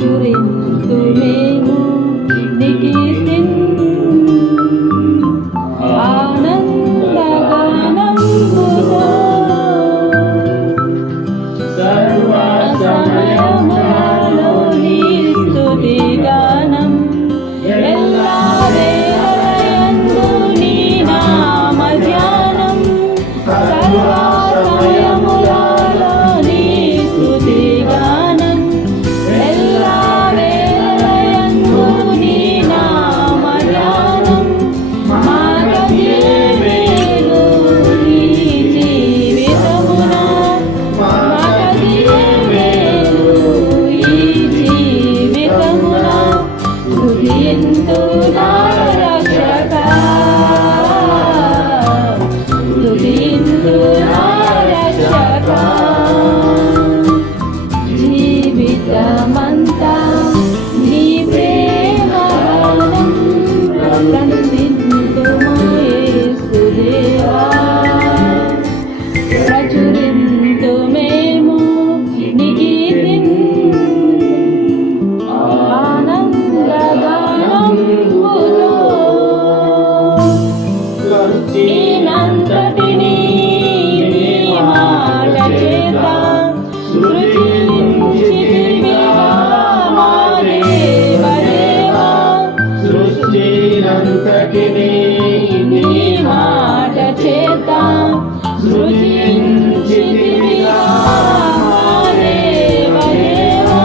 Turin. నిన్ను ఆరక్షకా జీవితమంతా నీ ప్రేమాలను నిన్నుయేసుదేవా ప్రచురిందు మేము నిగి ఆనందగానం గురు అంతటినీ నీ మాట చేత సృజించితివిగా మా దేవదేవా.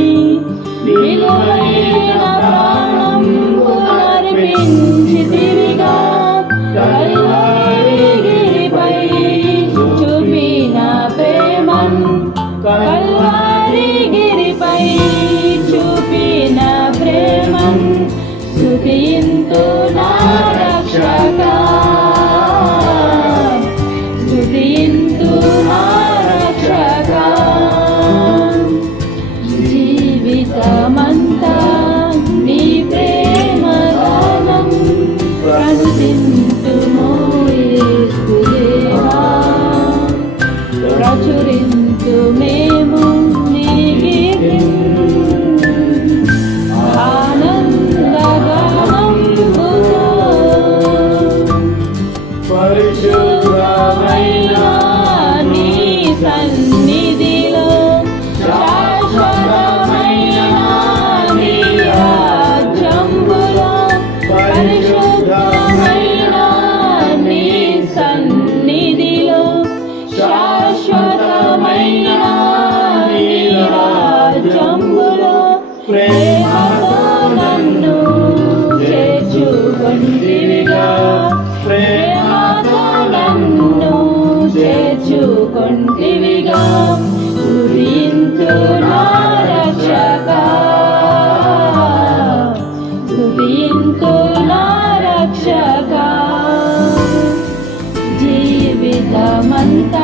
ప్రేమతో నన్ను చేర్చుకొండివిగా ప్రేమతో నన్ను చేర్చుకొండివిగా స్థుతింతు నా రక్షక. స్థుతింతు నా రక్షక. జీవితమంతా